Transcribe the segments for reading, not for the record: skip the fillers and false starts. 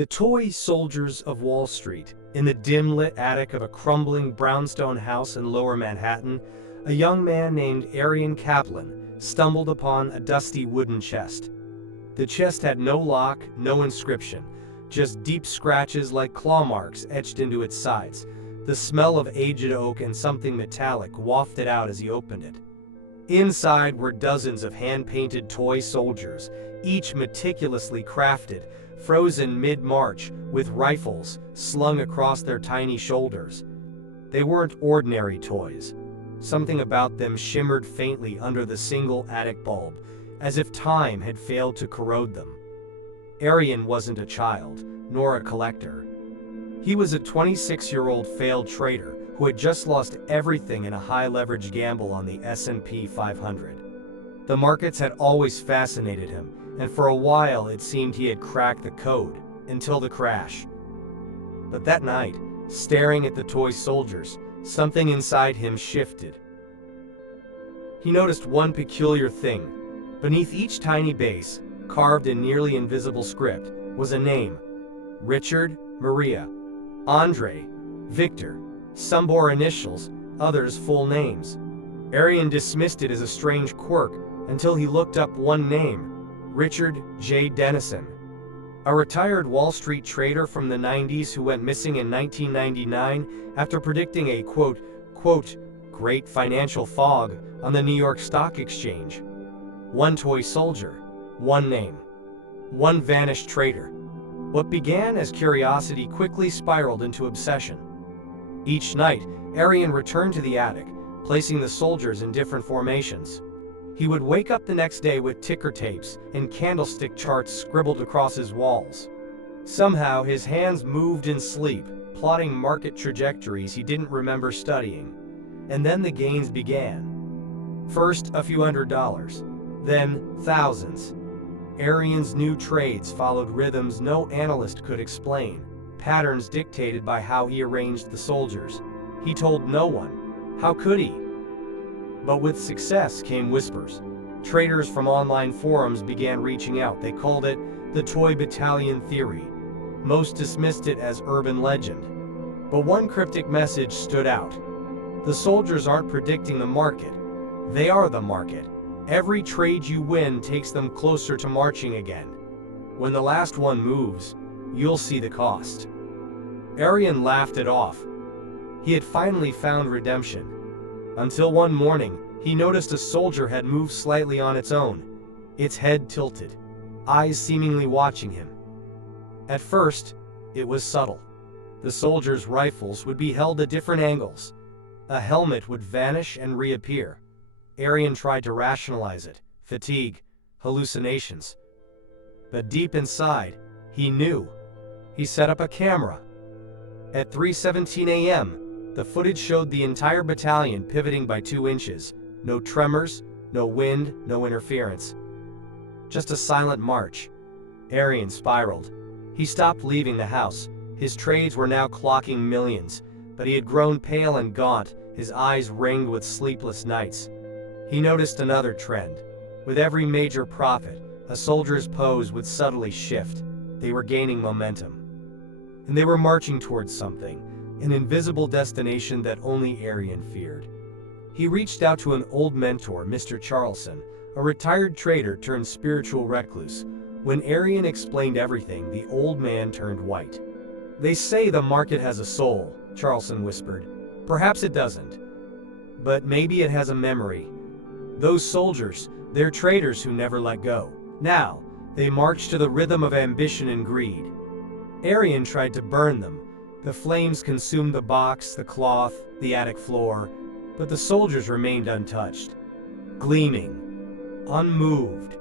The toy soldiers of Wall Street. In the dim-lit attic of a crumbling brownstone house in Lower Manhattan, a young man named Arian Kaplan stumbled upon a dusty wooden chest. The chest had no lock, no inscription, just deep scratches like claw marks etched into its sides. The smell of aged oak and something metallic wafted out as he opened it. Inside were dozens of hand-painted toy soldiers, each meticulously crafted, frozen mid-March, with rifles slung across their tiny shoulders. They weren't ordinary toys. Something about them shimmered faintly under the single attic bulb, as if time had failed to corrode them. Arian wasn't a child, nor a collector. He was a 26-year-old failed trader who had just lost everything in a high-leverage gamble on the S&P 500. The markets had always fascinated him, and for a while it seemed he had cracked the code, until the crash. But that night, staring at the toy soldiers, something inside him shifted. He noticed one peculiar thing. Beneath each tiny base, carved in nearly invisible script, was a name. Richard, Maria, Andre, Victor. Some bore initials, others full names. Arian dismissed it as a strange quirk until he looked up one name. Richard J. Dennison, a retired Wall Street trader from the 90s who went missing in 1999 after predicting a great financial fog on the New York Stock Exchange. One toy soldier, one name, one vanished trader. What began as curiosity quickly spiraled into obsession. Each night, Arian returned to the attic, placing the soldiers in different formations. He would wake up the next day with ticker tapes and candlestick charts scribbled across his walls. Somehow his hands moved in sleep, plotting market trajectories he didn't remember studying. And then the gains began. First a few $100s, then thousands. Arian's new trades followed rhythms no analyst could explain, patterns dictated by how he arranged the soldiers. He told no one. How could he? But with success came whispers. Traders from online forums began reaching out. They called it the Toy Battalion Theory. Most dismissed it as urban legend. But one cryptic message stood out. The soldiers aren't predicting the market. They are the market. Every trade you win takes them closer to marching again. When the last one moves, you'll see the cost. Arian laughed it off. He had finally found redemption. Until one morning, he noticed a soldier had moved slightly on its own, its head tilted, eyes seemingly watching him. At first, it was subtle. The soldiers' rifles would be held at different angles. A helmet would vanish and reappear. Arian tried to rationalize it. Fatigue, hallucinations. But deep inside, he knew. He set up a camera. At 3:17 a.m., the footage showed the entire battalion pivoting by 2 inches. No tremors, no wind, no interference. Just a silent march. Arian spiraled. He stopped leaving the house. His trades were now clocking millions, but he had grown pale and gaunt, his eyes ringed with sleepless nights. He noticed another trend. With every major profit, a soldier's pose would subtly shift. They were gaining momentum. And they were marching towards something. An invisible destination that only Arian feared. He reached out to an old mentor, Mr. Charlson, a retired trader turned spiritual recluse. When Arian explained everything, the old man turned white. "They say the market has a soul," Charlson whispered. "Perhaps it doesn't. But maybe it has a memory. Those soldiers, they're traders who never let go. Now, they march to the rhythm of ambition and greed." Arian tried to burn them. The flames consumed the box, the cloth, the attic floor, but the soldiers remained untouched, gleaming, unmoved.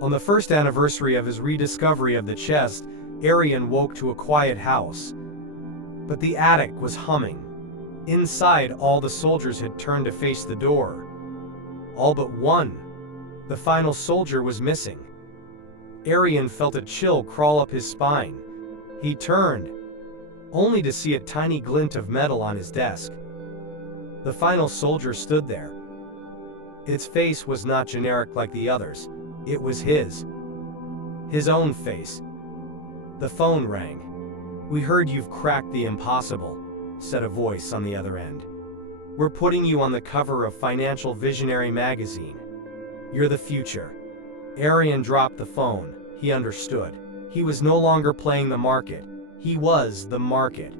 On the first anniversary of his rediscovery of the chest, Arian woke to a quiet house. But the attic was humming. Inside, all the soldiers had turned to face the door. All but one. The final soldier was missing. Arian felt a chill crawl up his spine. He turned, only to see a tiny glint of metal on his desk. The final soldier stood there. Its face was not generic like the others. It was his own face. The phone rang. "We heard you've cracked the impossible," said a voice on the other end. "We're putting you on the cover of Financial Visionary magazine. You're the future." Arian dropped the phone. He understood. He was no longer playing the market. He was the market.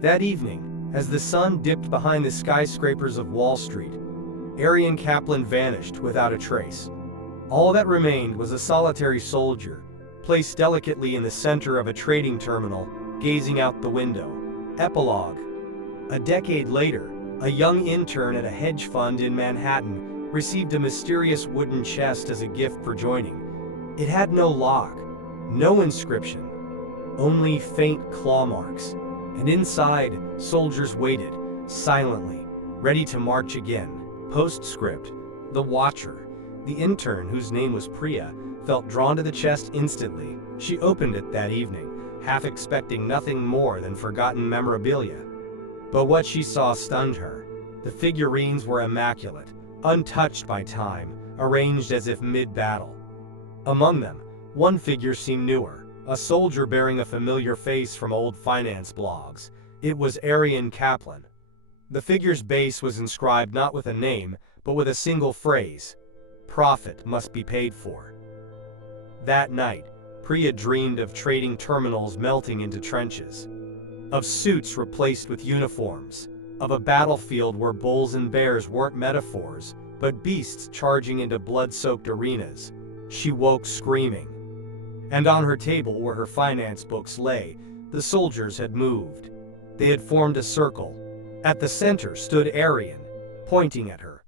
That evening, as the sun dipped behind the skyscrapers of Wall Street, Arian Kaplan vanished without a trace. All that remained was a solitary soldier, placed delicately in the center of a trading terminal, gazing out the window. Epilogue. A decade later, a young intern at a hedge fund in Manhattan received a mysterious wooden chest as a gift for joining. It had no lock, no inscription, only faint claw marks, and inside, soldiers waited, silently, ready to march again. Postscript. The Watcher, the intern whose name was Priya, felt drawn to the chest instantly. She opened it that evening, half expecting nothing more than forgotten memorabilia. But what she saw stunned her. The figurines were immaculate, untouched by time, arranged as if mid-battle. Among them, one figure seemed newer, a soldier bearing a familiar face from old finance blogs. It was Arian Kaplan. The figure's base was inscribed not with a name, but with a single phrase: "Profit must be paid for." That night, Priya dreamed of trading terminals melting into trenches, of suits replaced with uniforms, of a battlefield where bulls and bears weren't metaphors, but beasts charging into blood-soaked arenas. She woke screaming. And on her table where her finance books lay, the soldiers had moved. They had formed a circle. At the center stood Arian, pointing at her.